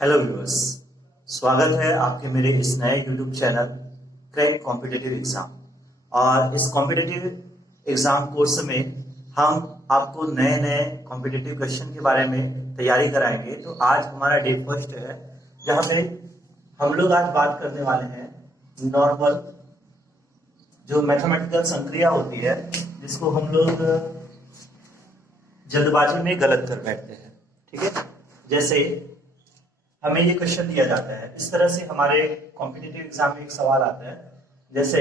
Hello viewers, स्वागत है आपके मेरे इस नए YouTube channel crack competitive exam. और इस कॉम्पिटिटिव एग्जाम कोर्स में हम आपको नए नए कॉम्पिटिटिव क्वेश्चन के बारे में तैयारी कराएंगे। तो आज हमारा डे फर्स्ट है, जहाँ पे हम लोग आज बात करने वाले हैं नॉर्मल जो मैथमेटिकल संक्रिया होती है, जिसको हम लोग जल्दबाजी में गलत कर बैठते हैं। ठीक है, जैसे हमें ये क्वेश्चन दिया जाता है, इस तरह से हमारे कॉम्पिटिटिव एग्जाम में एक सवाल आता है। जैसे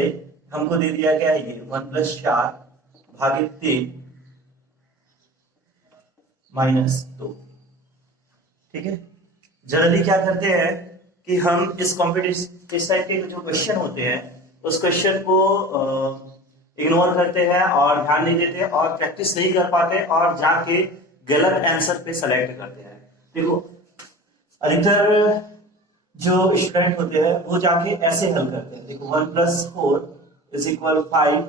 हमको दे दिया गया है ये 1+4/3 -2। ठीक है, जनरली क्या करते हैं कि हम इस कॉम्पिटिटिव इस टाइप के जो क्वेश्चन होते हैं उस क्वेश्चन को इग्नोर करते हैं और ध्यान नहीं देते और प्रैक्टिस नहीं कर पाते और जाके गलत आंसर पे सेलेक्ट करते हैं। देखो, अधिकतर जो स्टूडेंट होते हैं वो जाके ऐसे हल करते हैं। देखो, 1+4 = 5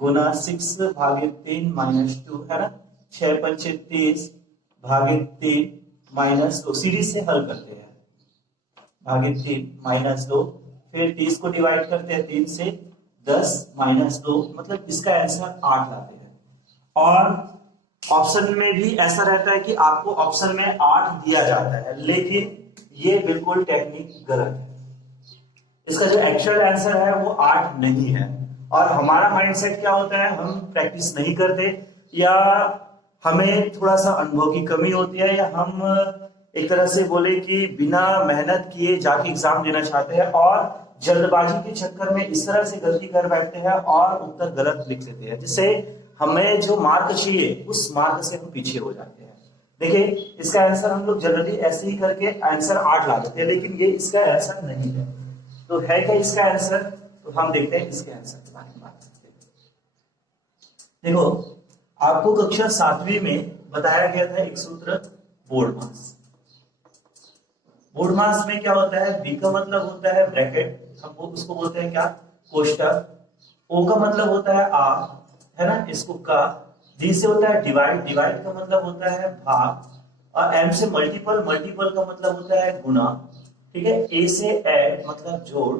गुना 6/3 -2 है ना, 6×5 = 30/3 -2 सीरीज से हल करते हैं। (3 - 2) फिर 30 को डिवाइड करते हैं 3 से, 10 - 2 मतलब इसका आंसर 8 लाते हैं। और ऑप्शन में भी ऐसा रहता है कि आपको ऑप्शन में 8 दिया जाता है, लेकिन ये बिल्कुल टेक्निक गलत है। इसका जो एक्चुअल आंसर है वो 8 नहीं है। और हमारा माइंडसेट क्या होता है, हम प्रैक्टिस नहीं करते या हमें थोड़ा सा अनुभव की कमी होती है, या हम एक तरह से बोले कि बिना मेहनत किए जाके एग्जाम देना चाहते हैं और जल्दबाजी के चक्कर में इस तरह से गलती कर बैठते हैं और उत्तर गलत लिख लेते हैं, जिससे हमें जो मार्क चाहिए उस मार्क से हम पीछे हो जाते हैं। देखिए, इसका आंसर हम लोग जनरली ऐसे ही करके आंसर 8 ला देते हैं, लेकिन ये इसका आंसर नहीं है। तो है क्या इसका आंसर? तो हम देखते हैं इसके आंसर के बारे में बात करते हैं। देखो, आपको कक्षा 7वीं में बताया गया था एक सूत्र, बोर्ड मास। बोर्ड मास में क्या होता है, बी का मतलब होता है ब्रैकेट, हम उसको बोलते हैं क्या, कोष्टक। ओ का मतलब होता है आ, है ना, इसको का। डी से होता है डिवाइड, डिवाइड का मतलब होता है भाग। और एम से मल्टीपल, मल्टीपल का मतलब होता है गुना। ठीक है, ए से ऐड मतलब जोड़,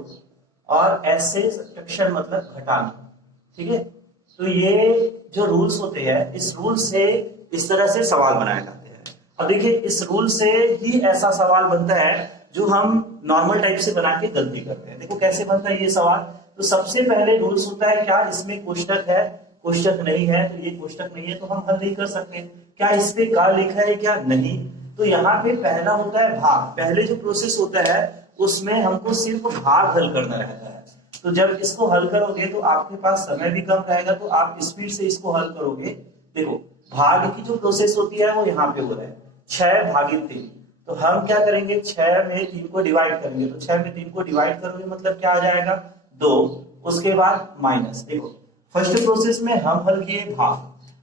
और एस से सब्ट्रैक्शन मतलब घटाना। ठीक है, तो ये जो रूल्स होते हैं, इस रूल से इस तरह से सवाल बनाए जाते हैं। अब देखिए, इस रूल से ही ऐसा सवाल बनता है जो हम नॉर्मल टाइप से बना के गलती करते हैं। देखो कैसे बनता है ये सवाल। तो सबसे पहले रूल्स होता है क्या, इसमें कोष्टक है, कोष्टक नहीं है, तो ये कोष्टक नहीं है तो हम हल नहीं कर सकते। क्या इस पे का लिखा है क्या, नहीं। तो यहाँ पे पहला होता है भाग। पहले जो प्रोसेस होता है उसमें हमको सिर्फ भाग हल करना रहता है। तो जब इसको हल करोगे तो आपके पास समय भी कम रहेगा, तो आप स्पीड से इसको हल करोगे। देखो, भाग की जो प्रोसेस होती है वो यहाँ पे हो रहा है 6/3। तो हम क्या करेंगे, 6 में 3 को डिवाइड करेंगे। तो 6 में 3 को डिवाइड करोगे मतलब क्या आ जाएगा, 2। उसके बाद माइनस। देखो, फर्स्ट प्रोसेस में हम हल किए भाग।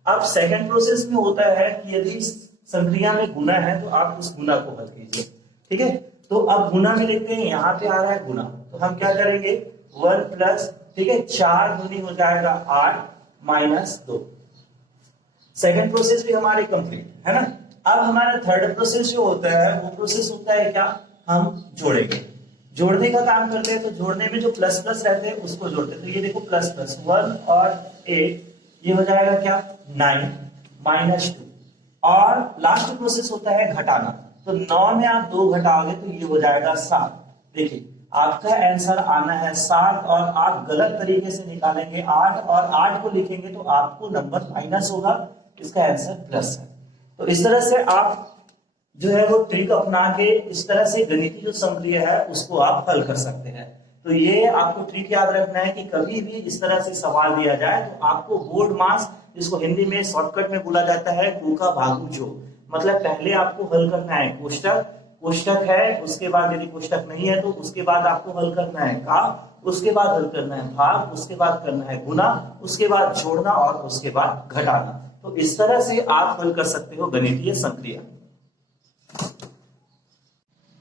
अब सेकंड प्रोसेस में होता है कि यदि संक्रिया में गुना है तो आप उस गुना को हल कीजिए। ठीक है, तो अब गुना में देखते हैं, यहाँ पे आ रहा है गुना, तो हम क्या करेंगे, 1+, ठीक है, 4 दूनी हो जाएगा 8 -2। सेकंड प्रोसेस भी हमारे कंप्लीट है ना। अब हमारा थर्ड प्रोसेस जो होता है वो प्रोसेस होता है क्या, हम जोड़ेंगे, जोड़ने का काम करते हैं। तो जोड़ने में जो प्लस प्लस रहते हैं उसको जोड़ते हैं। तो ये देखो, प्लस प्लस 1 और 8, ये हो जाएगा क्या, 9 -2। और लास्ट प्रोसेस होता है घटाना। तो 9 में आप 2 घटाओगे तो ये हो जाएगा 7। देखिए, आपका आंसर आना है 7 और आप गलत तरीके से निकालेंगे 8, और 8 को लिखेंगे तो आपको नंबर माइनस होगा, इसका आंसर प्लस है। तो इस तरह से आप जो है वो ट्रिक अपना के इस तरह से गणितीय जो संक्रिया है उसको आप हल कर सकते हैं। तो ये आपको ट्रिक याद रखना है कि कभी भी इस तरह से सवाल दिया जाए तो आपको बोर्ड मास, जिसको हिंदी में शॉर्टकट में बोला जाता है कोका भागू जो, मतलब पहले आपको हल करना है कोष्टक, कोष्टक है, उसके बाद यदि कोष्टक नहीं है तो उसके बाद आपको हल करना है का, उसके बाद हल करना है भाग, उसके बाद करना है गुना, उसके बाद जोड़ना और उसके बाद घटाना। तो इस तरह से आप हल कर सकते हो गणितीय संक्रिया।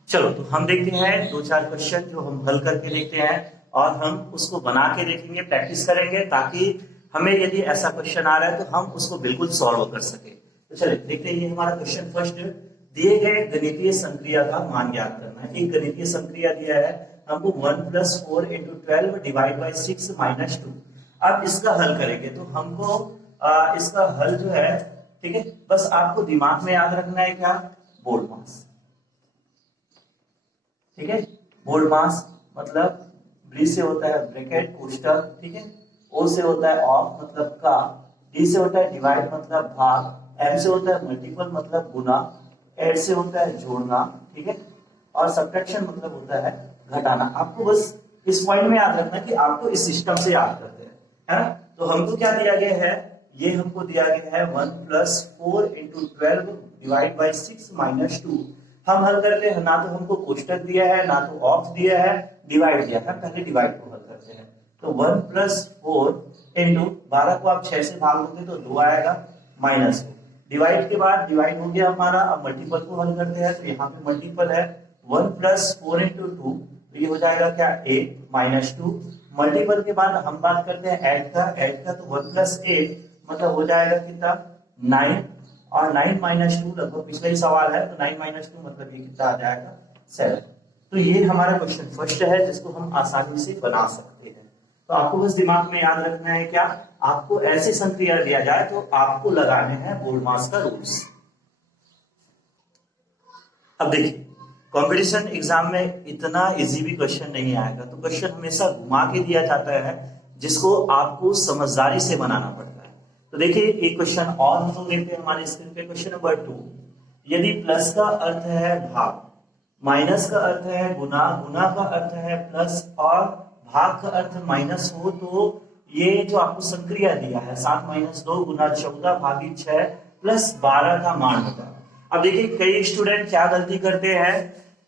चलो, तो हम देखते हैं 2-4 क्वेश्चन जो हम हल करके देखते हैं और हम उसको बना के देखेंगे, प्रैक्टिस करेंगे, ताकि हमें यदि ऐसा क्वेश्चन आ रहा है तो हम उसको बिल्कुल सॉल्व कर सके। तो चलिए देखते हैं, ये हमारा क्वेश्चन फर्स्ट दिए गए गणितीय संक्रिया का मान ज्ञात करना है। एक गणितीय संक्रिया दिया है हमको 1 + 4 × 12 / 6 - 2। अब इसका हल करेंगे तो हमको इसका हल जो है, ठीक है, बस आपको दिमाग में याद रखना है क्या, बोल्ड मास। ठीक है, बोल्ड मास मतलब B से होता है ब्रैकेट कोष्टक, ठीक है, O से होता है ऑफ मतलब का, D से होता है डिवाइड मतलब भाग, M से होता है मल्टीपल मतलब गुना, ऐड से होता है जोड़ना, ठीक है, और सब्ट्रैक्शन मतलब होता है घटाना। आपको बस इस पॉइंट में याद रखना कि आपको इस सिस्टम से याद करते हैं, है ना। तो हमको क्या दिया गया है, ये हमको दिया गया है 1 + 4 × 12 / 6 - 2। हम हल करते हैं, ना तो हमको कोष्टक दिया है, ना तो ऑफ दिया है, डिवाइड दिया है। पहले डिवाइड को हल करते हैं। तो 1 + 4 × 12 को आप 6 से भाग दोगे तो 2 आएगा, माइनस डिवाइड के बाद डिवाइड हो गया हमारा। अब मल्टीपल को हल करते हैं तो यहाँ पे मल्टीपल है 1 + 4 × 2, तो ये हो जाएगा क्या 8 - 2। मल्टीपल के बाद हम बात करते हैं ऐड का तो 1 + 8 मतलब हो जाएगा कितना 9, और 9 - 2 लगभग पिछला ही सवाल है, तो 9 - 2 मतलब ये कितना आ जाएगा 7। तो ये हमारा क्वेश्चन फर्स्ट है जिसको हम आसानी से बना सकते हैं। तो आपको बस दिमाग में याद रखना है क्या, आपको ऐसे संक्रिया दिया जाए तो आपको लगाने हैं बोल्ड मास का रूल्स। अब देखिए कंपटीशन एग्जाम में इतना इजी भी क्वेश्चन नहीं आएगा, तो क्वेश्चन हमेशा घुमा के दिया जाता है जिसको आपको समझदारी से बनाना पड़ता है। तो देखिए एक क्वेश्चन और हम लोग देखते हैं हमारे स्क्रीन पे, क्वेश्चन नंबर 2। यदि प्लस का अर्थ है भाग, माइनस का अर्थ है गुना, गुना का अर्थ है प्लस, और भाग का अर्थ माइनस हो, तो ये जो आपको संक्रिया दिया है 7 - 2 × 14 / 6 + 12 का मान होगा। अब देखिए कई स्टूडेंट क्या गलती करते हैं,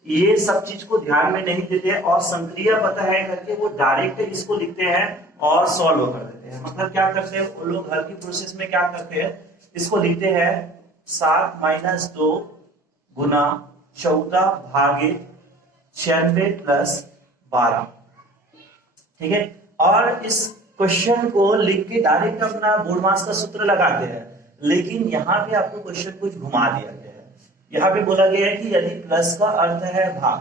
ये सब चीज को ध्यान में नहीं देते हैं और संक्रिया पता है करके वो डायरेक्ट इसको लिखते हैं और सॉल्व कर देते हैं। मतलब क्या करते हैं वो लोग हर की प्रोसेस में क्या करते हैं, इसको लिखते हैं 7 - 2 गुना 14 भागे 96 + 12, ठीक है, और इस क्वेश्चन को लिख के डायरेक्ट अपना बोर्ड मास का सूत्र लगाते हैं। लेकिन यहाँ पे आपको क्वेश्चन कुछ घुमा दिया गया है। यहाँ पे बोला गया है कि यदि प्लस का अर्थ है भाग,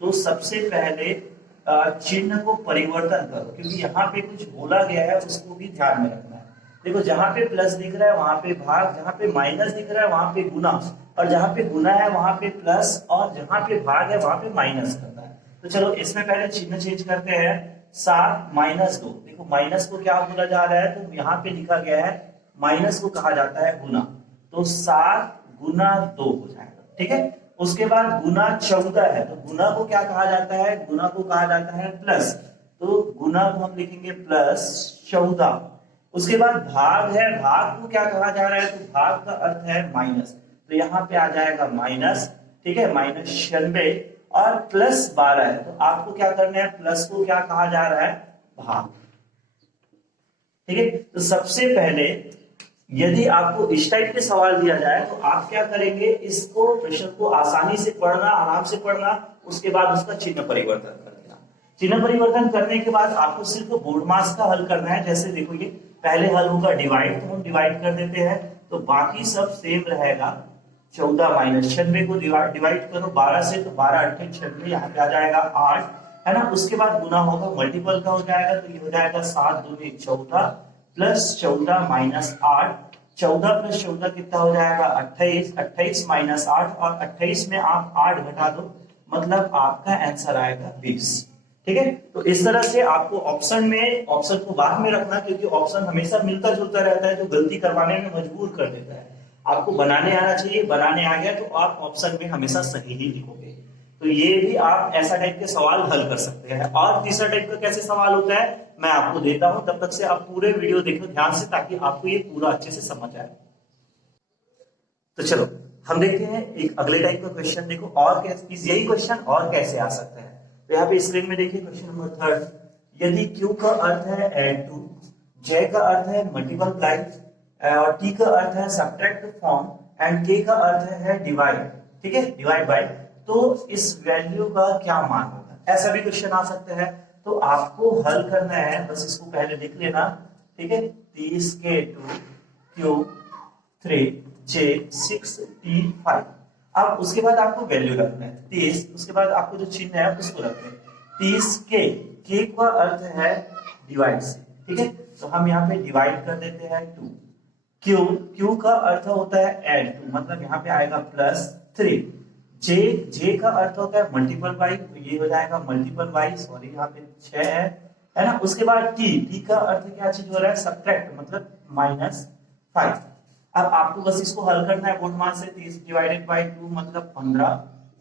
तो सबसे पहले चिन्ह को परिवर्तन करो, क्योंकि यहाँ पे कुछ बोला गया है उसको भी ध्यान में रखना है। देखो जहां पे प्लस दिख रहा है वहां पे भाग, जहां पे माइनस दिख रहा है वहां पे गुना, और जहां पे गुना है वहां पे प्लस, और जहां पे भाग है वहां पे माइनस करना है। तो चलो इसमें पहले चिन्ह चेंज करते हैं। 7 - 2, देखो माइनस को क्या बोला जा रहा है, तो यहाँ पे लिखा गया है माइनस को कहा जाता है गुना, तो 7 × 2 हो जाएगा, ठीक है। उसके बाद गुना 14 है, तो गुना को क्या कहा जाता है, गुना को कहा जाता है प्लस, तो गुना को हम लिखेंगे +14। उसके बाद भाग है, भाग को क्या कहा जा रहा है, तो भाग का अर्थ है माइनस, तो यहाँ पे आ जाएगा माइनस, ठीक है, -96 और +12 है, तो आपको क्या करना है, प्लस को क्या कहा जा रहा है, भाग, ठीक है। तो सबसे पहले यदि आपको इस टाइप के सवाल दिया जाए तो आप क्या करेंगे, इसको प्रश्न को आसानी से पढ़ना, आराम से पढ़ना, उसके बाद उसका चिन्ह परिवर्तन कर देना। चिन्ह परिवर्तन करने के बाद आपको सिर्फ बोर्ड मास का हल करना है। जैसे देखो ये पहले हल होगा डिवाइड, तो हम डिवाइड कर देते हैं, तो बाकी सब सेम रहेगा। 14 - 96 को डिवाइड करो 12 से, तो 12 × 8 = 96, यहाँ पे आ जाएगा 8, है ना। उसके बाद गुना होगा, मल्टीपल का हो जाएगा, तो ये हो जाएगा 7 × 2 = 14 + 14 - 8, 14 + 14 कितना हो जाएगा 28, 28 - 8, और 28 में आप 8 घटा दो, मतलब आपका आंसर आएगा 20, ठीक है। तो इस तरह से आपको ऑप्शन में, ऑप्शन को बाद में रखना, क्योंकि ऑप्शन हमेशा मिलता जुलता रहता है, जो गलती करवाने में मजबूर कर देता है। आपको बनाने आना चाहिए, बनाने आ गया तो आप ऑप्शन में हमेशा सही ही लिखोगे। तो ये भी आप ऐसा टाइप के सवाल हल कर सकते हैं। और तीसरा टाइप का कैसे सवाल होता है मैं आपको देता हूं, तब तक से आप पूरे वीडियो देखो ध्यान से, ताकि आपको ये पूरा अच्छे से समझ आए। तो चलो हम देखते हैं एक अगले टाइप का क्वेश्चन। देखो और कैसे, यही क्वेश्चन और कैसे आ सकता है। तो यहाँ पे स्क्रीन में देखिए क्वेश्चन नंबर 3। यदि Q का अर्थ है एड टू, J का अर्थ है मल्टीप्लाई, और T का अर्थ है सब्ट्रैक्ट फ्रॉम, एंड K का अर्थ है डिवाइड, ठीक है, डिवाइड बाय, तो इस वैल्यू का क्या मान होगा। ऐसा भी क्वेश्चन आ सकता है। तो आपको हल करना है, बस इसको पहले लिख लेना, ठीक है। 30K2 Q 3 J 6 T 5, अब उसके बाद आपको वैल्यू रखना है 30, उसके बाद आपको जो चिन्ह है उसको रखना है 30 के का अर्थ है डिवाइड से, ठीक है। तो हम यहाँ पे डिवाइड कर देते हैं 2। क्यू का अर्थ होता है एड टू, मतलब यहाँ पे आएगा +3। जे का अर्थ होता है मल्टीपल बाई, तो ये हो जाएगा मल्टीपल बाई, सॉरी यहाँ पे 6 है ना। उसके बाद टी का अर्थ क्या चीज हो रहा है, सब्ट्रैक्ट, मतलब -5। अब आपको बस इसको हल करना है बोर्ड मास से। 30 डिवाइडेड बाई 2 मतलब 15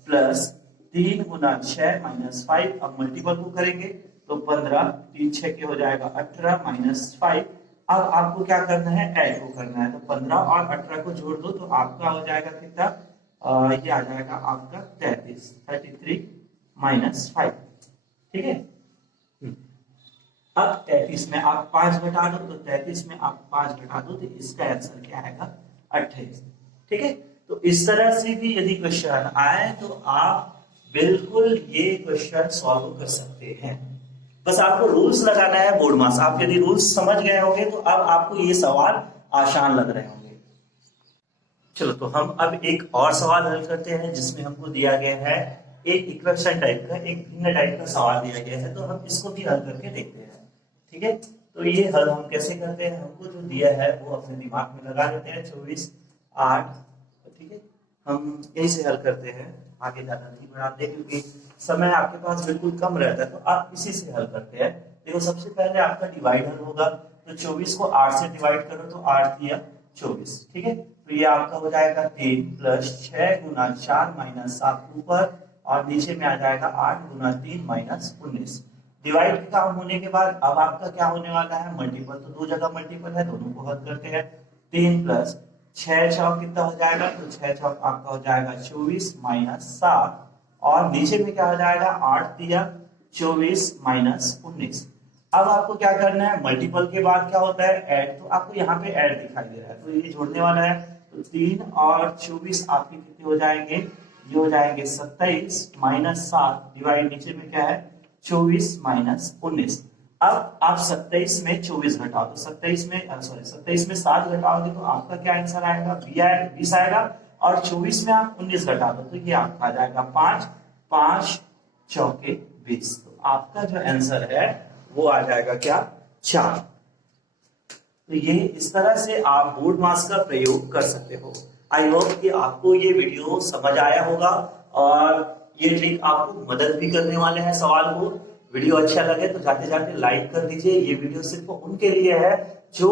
प्लस 3 गुना 6 माइनस 5। अब मल्टीपल को करेंगे तो 15, 3 6 के हो जाएगा 18 माइनस 5। अब आपको क्या करना है, ऐड को करना है, तो 15 और 18 को जोड़ दो तो आपका हो जाएगा कितना, ये आ जाएगा आपका 33 माइनस 5, ठीक है। अब 33 में आप 5 घटा दो तो 33 में आप 5 घटा दो तो इसका आंसर क्या आएगा 28, ठीक है। तो इस तरह से भी यदि क्वेश्चन आए तो आप बिल्कुल ये क्वेश्चन सॉल्व कर सकते हैं। बस आपको रूल्स लगाना है बोर्ड मास। आप यदि रूल्स समझ गए होंगे तो अब आपको ये सवाल आसान लग रहे होंगे। चलो तो हम अब एक और सवाल हल करते हैं जिसमें हमको दिया गया है एक इक्वेशन टाइप का, एक भिन्न टाइप का सवाल दिया गया है, तो हम इसको भी हल करके देखते हैं, ठीक है। तो ये हल हम कैसे करते हैं, हमको जो दिया है वो अपने दिमाग में लगा लेते हैं 24 8, ठीक है। हम यही से हल करते हैं, आगे ज्यादा नहीं बढ़ाते क्योंकि समय आपके पास बिल्कुल कम रहता है, तो आप इसी से हल करते हैं। देखो सबसे पहले आपका डिवाइडर होगा, तो 24 को 8 से डिवाइड करो तो 8 दिया 24, ठीक है। तो ये आपका हो जाएगा 3 प्लस 6 गुना 4 माइनस 7 ऊपर और नीचे में आ जाएगा 8 गुना 3 माइनस 19। डिवाइड का काम होने के बाद अब आपका क्या होने वाला है, मल्टीपल, तो दो जगह मल्टीपल है, दोनों को हल करते हैं। 3 प्लस 6 चौक कितना हो जाएगा, तो 6 चौक आपका हो जाएगा 24 माइनस 7 और नीचे में क्या हो जाएगा 8 दिया 24 माइनस 19। अब आपको क्या करना है, मल्टीपल के बाद क्या होता है ऐड, तो आपको यहाँ पे ऐड दिखाई दे रहा है तो ये जोड़ने वाला है, तो 3 और 24 आपके कितने हो जाएंगे, ये हो जाएंगे 27 माइनस 7 डिवाइड नीचे में क्या है 24 माइनस 19। अब आप 27 में 24 घटाओ तो 27 में 7 घटाओगे तो आपका क्या आंसर आएगा 20 आएगा और 24 में आप 19 घटा दो तो ये आपका आ जाएगा 5 5 चौके 20। तो आपका जो आंसर है वो आ जाएगा क्या 4। तो ये इस तरह से आप बोर्ड मास का प्रयोग कर सकते हो। आई होप कि आपको ये वीडियो समझ आया होगा और ये ट्रिक आपको मदद भी करने वाले हैं सवाल को। वीडियो अच्छा लगे तो जाते जाते लाइक कर दीजिए। ये वीडियो सिर्फ उनके लिए है जो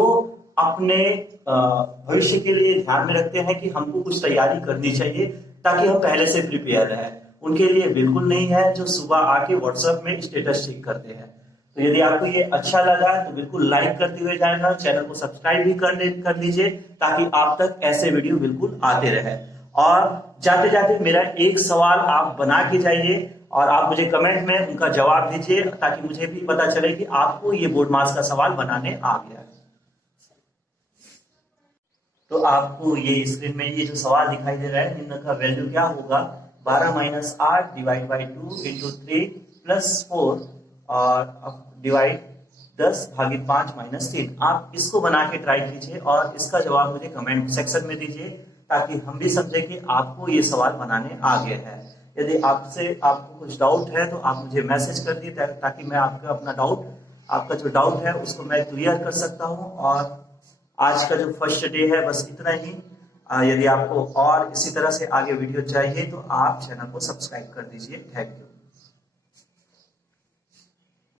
अपने भविष्य के लिए ध्यान में रखते हैं कि हमको कुछ तैयारी करनी चाहिए ताकि हम पहले से प्रिपेयर रहे। उनके लिए बिल्कुल नहीं है जो सुबह आके व्हाट्सएप में स्टेटस चेक करते हैं। तो यदि आपको ये अच्छा लगा तो बिल्कुल लाइक करते हुए जाएगा, चैनल को सब्सक्राइब भी कर लीजिए ताकि आप तक ऐसे वीडियो बिल्कुल आते रहे। और जाते जाते मेरा एक सवाल आप बना के जाइए और आप मुझे कमेंट में उनका जवाब दीजिए ताकि मुझे भी पता चले कि आपको ये बोर्ड मास का सवाल बनाने आ गया। तो आपको ये स्क्रीन में ये जो सवाल दिखाई दे रहा है निम्न का वैल्यू क्या होगा, 12 minus 8 divide by 2 into 3 plus 4 और डिवाइड 10 भागित 5 माइनस 3। आप इसको बना के ट्राई कीजिए और इसका जवाब मुझे कमेंट सेक्शन में दीजिए ताकि हम भी समझे कि आपको ये सवाल बनाने आ गया है। यदि आपको कुछ डाउट है तो आप मुझे मैसेज कर दिए ताकि मैं आपका जो डाउट है उसको मैं क्लियर कर सकता हूँ। और आज का जो फर्स्ट डे है बस इतना ही। यदि आपको और इसी तरह से आगे वीडियो चाहिए तो आप चैनल को सब्सक्राइब कर दीजिए। Thank you.